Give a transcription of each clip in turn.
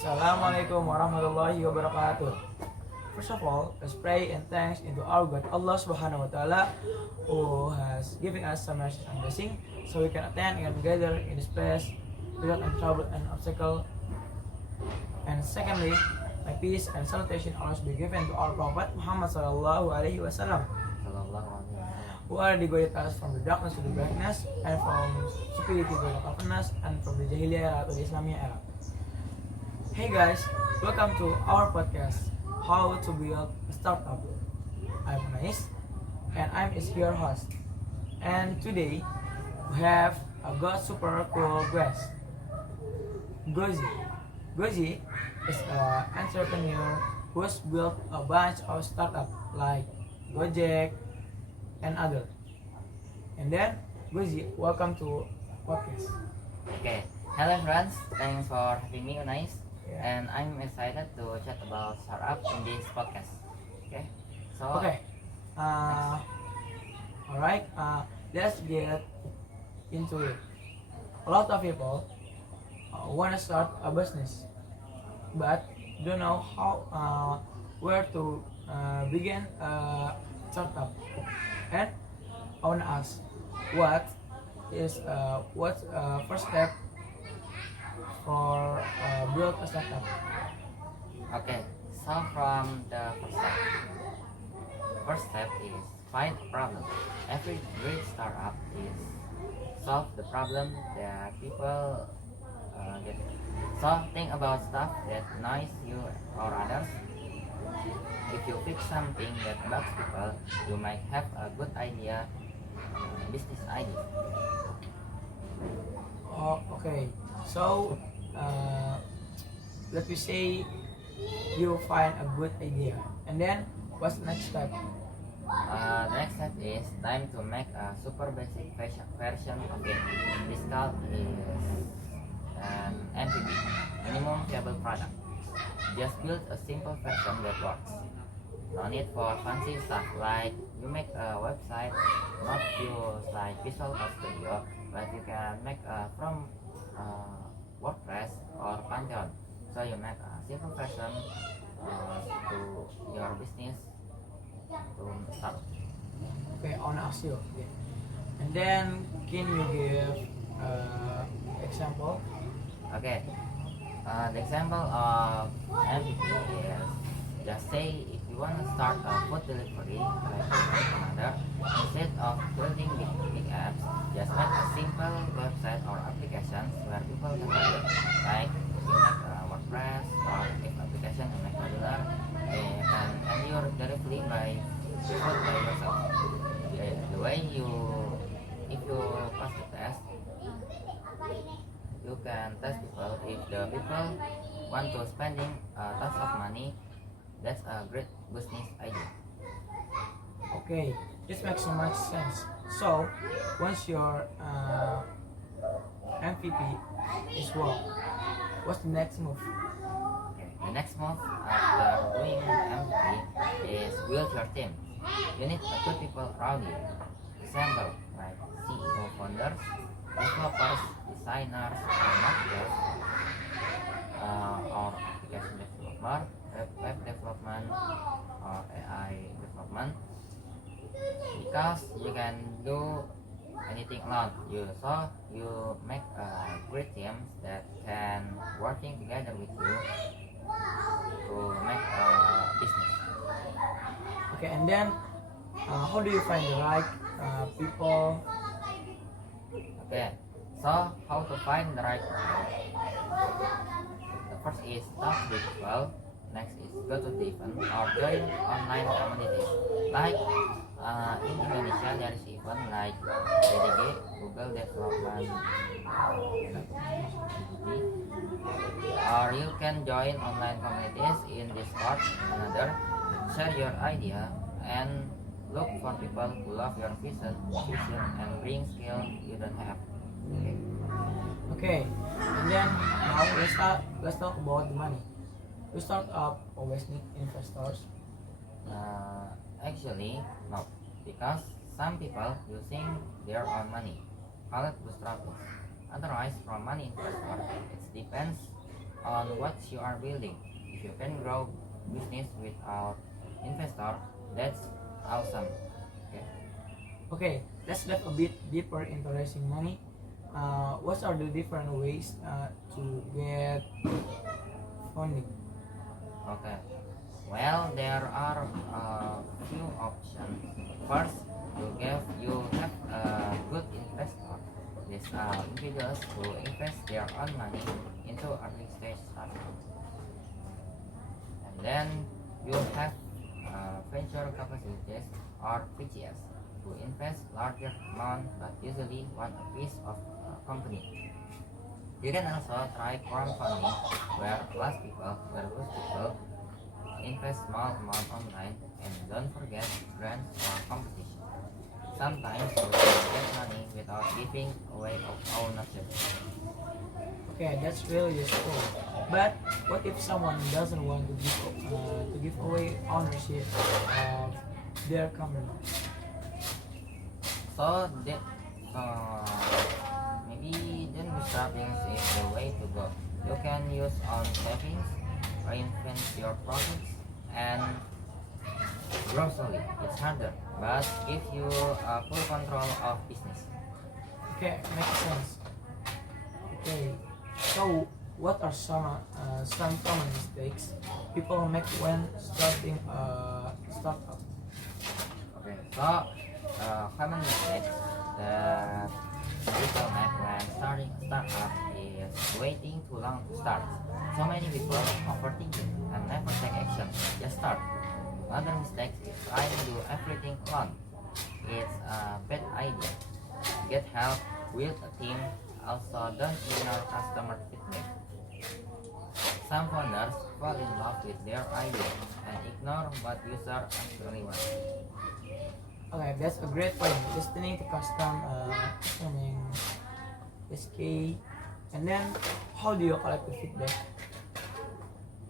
Assalamualaikum warahmatullahi wabarakatuh. First of all, let's pray and thanks into our God Allah Subhanahu wa Ta'ala who has given us some mercy and blessing so we can attend and gather in this place without any trouble and obstacle. And secondly, my peace and salutation always be given to our Prophet Muhammad Sallallahu Alaihi Wasallam who already guided us from the darkness to the brightness and from stupidity to the cleverness and from the Jahiliyah era to the Islamiyah era. Hey guys, welcome to our podcast, How to Build a Startup. I'm Nais, and I'm your host. And today, we have a got super cool guest, Gozi. Gozi is an entrepreneur who's built a bunch of startups like Gojek and other. And then, Gozi, welcome to podcast. Okay, hello friends, thanks for having me, Unais. Yeah. And I'm excited to chat about startup in this podcast. Okay, so Okay. Alright. Let's get into it. A lot of people want to start a business, but don't know how where to begin a startup. And I want to ask, what's first step for build a startup? okay, so from the first step is find a problem. Every great startup is solve the problem that people get. So think about stuff that annoys you or others. If you fix something that bugs people, you might have a good idea, business idea. Oh, okay. So, let me say you find a good idea, and then what's the next step? The next step is time to make a super basic version of it. This called is an MVP, minimum viable product. Just build a simple version that works. No need for fancy stuff like you make a website, not use like Visual Code Studio, but you can make from WordPress or Pantheon. So you make a simple version to your business to start. Okay, I wanna ask you. Okay. And then, can you give example? Okay, the example of MVP is just say if you want to start a food delivery like my commander, instead of building big apps, just make a simple website or applications where people can order. Like you make a WordPress or if application you make modular and you're directly by food by yourself. The way you if you pass the test you can test people. If the people want to spending tons of money, that's a great business idea. Okay, this makes so much sense. So, once your MVP is work, what's the next move? Okay, the next move after doing MVP is build your team. You need two people around you. Example like CEO, founders, developers, designers, or marketers, or application developer, web development, or AI development. Because you can do anything alone. You make a great team that can working together with you to make a business. Okay, and then how do you find the right people? Okay, so how to find the right people? The first is talk to people. Next is go to the event or join online communities. Like in Indonesia there is event like DDG, Google Development Community, or you can join online communities in Discord. Another, share your idea and look for people who love your vision and bring skill you don't have. Okay. Okay, and then now let's talk about the money. To start up, always need investors. Actually, no, because some people using their own money, call it bootstrapping. Otherwise, from money investor, it depends on what you are building. If you can grow business without investor, that's awesome. Okay. Okay, let's dive a bit deeper into raising money. What are the different ways to get funding? Okay. Well, there are a few options. First, you have a good investor. These are individuals who invest their own money into early stage startups. And then you have venture capitalists or VCs who invest larger amount but usually want a piece of a company. You can also try crowdfunding where most people invest small amount online, and don't forget grants or competition. Sometimes you can get money without giving away of ownership. Okay, that's really useful. But what if someone doesn't want to give away ownership of their company? So that maybe then bootstrapping is the way to go. You can use own savings, reinvent your profits, and grow slowly. It's harder, but gives you full control of business. Okay, makes sense. Okay, so what are some common mistakes people make when starting a startup? Okay, so common mistakes that people make when starting a startup is waiting too long to start. So many people overthink it and never take action. Just start. Another mistake is trying to do everything alone. It's a bad idea. Get help, build a team. Also, don't ignore customer feedback. Some founders fall in love with their idea and ignore what users actually want. Okay, that's a great point. Listening to customing is key. And then, how do you collect the feedback?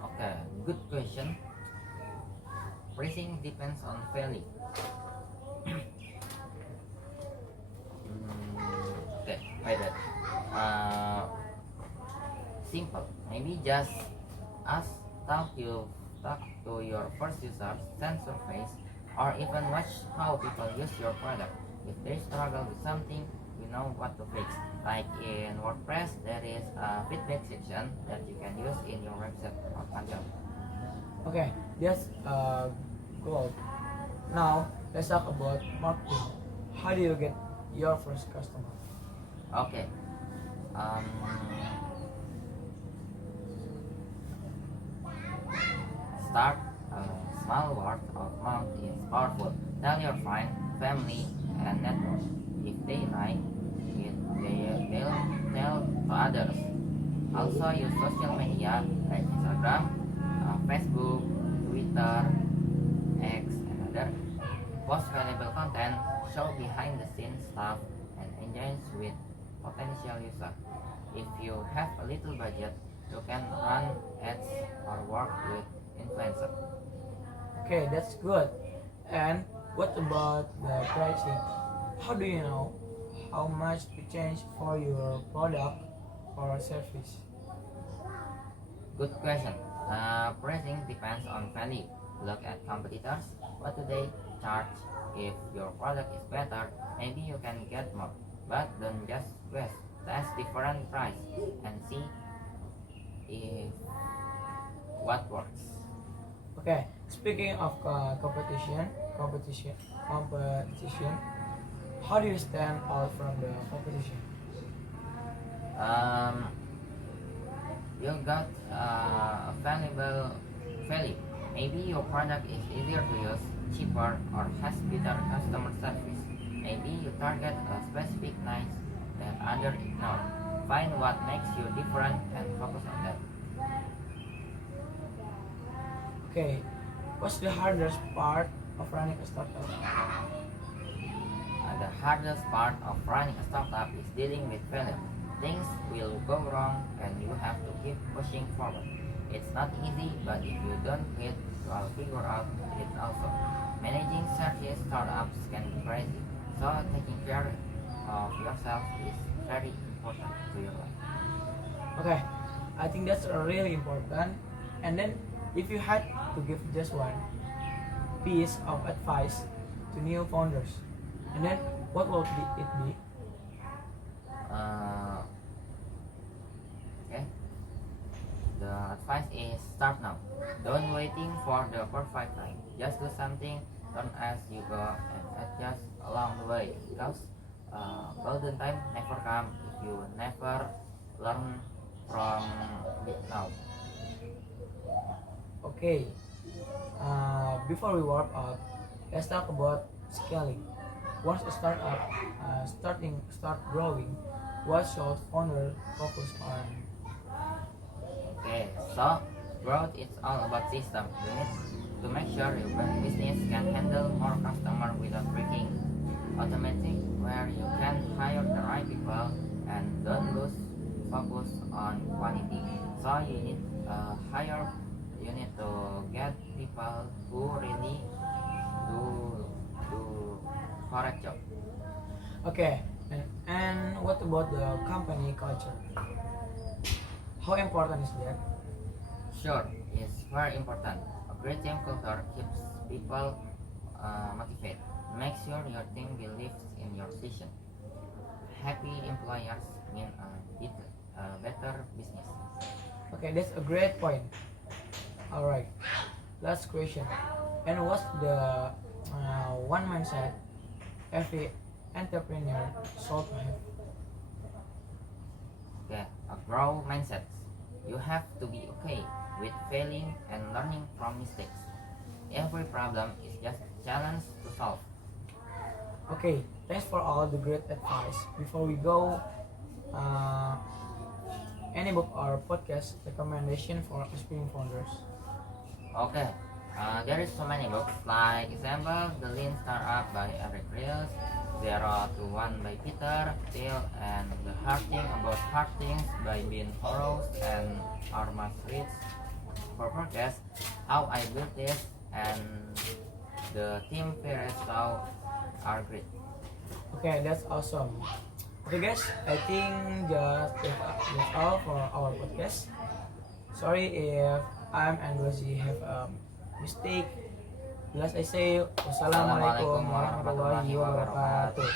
Okay, good question. Pricing depends on value. Okay, wait. Uh, Simple. Maybe just ask, talk to your first users, send surveys, or even watch how people use your product. If they struggle with something, you know what to fix. Like in WordPress, there is a feedback section that you can use in your website or content. Okay, that's good. Now, let's talk about marketing. How do you get your first customer? Okay. Um, Start a small word of mouth is powerful. Tell your friend, family, and network. If they like it, they'll tell to others. Also use social media like Instagram, Facebook, Twitter, X, and other. Post valuable content, show behind the scenes stuff, and engage with potential user. If you have a little budget, you can run ads or work with influencer. Okay, that's good. And what about the pricing? How do you know how much to charge for your product or service? Good question. Pricing depends on value. Look at competitors. What do they charge? If your product is better, maybe you can get more. But don't just guess. Test different price and see if what works. Okay, speaking of competition, how do you stand out from the competition? Um, you got a valuable value. Maybe your product is easier to use, cheaper, or has better customer service. Maybe you target a specific niche that others ignore. Find what makes you different and focus on that. Okay, what's the hardest part of running a startup? The hardest part of running a startup is dealing with failure. Things will go wrong and you have to keep pushing forward. It's not easy, but if you don't quit, you will figure out it also. Managing serious startups can be crazy, so taking care of yourself is very important to your life. Okay, I think that's really important. And then, if you had to give just one piece of advice to new founders, and then what would it be? Uh, okay. The advice is start now. Don't waiting for the perfect time. Just do something. Learn as you go and adjust along the way. Because golden time never come if you never learn from it now. Okay. Before we wrap up, let's talk about scaling. Once a startup start growing, what should founder focus on? Okay, so growth is all about system. You need to make sure your business can handle more customer without breaking automatic, where you can hire the right people and don't lose focus on quality. So you need to get people who really do do correct job. Okay. And what about the company culture? How important is that? Sure, it's very important. A great team culture keeps people motivated. Make sure your team believes in your vision. Happy employers mean a better business. Okay, that's a great point. All right. Last question. And what's the one mindset every entrepreneur should have? Okay, a grow mindset. You have to be okay with failing and learning from mistakes. Every problem is just a challenge to solve. Okay, thanks for all the great advice. Before we go, uh, any book or podcast recommendation for aspiring founders? Okay, there is so many books like example The Lean Startup by Eric Ries, Zero to One by Peter Thiel, and The Hard Thing About Hard Things by Ben Horowitz and Armas Ritz. For podcast, How I Built This and the Tim Ferriss Show are great. Okay, that's awesome. Okay, guys, I think that's all for our podcast. Sorry if I'm and Rosie have a mistake. Last I say, wassalamualaikum warahmatullahi wabarakatuh.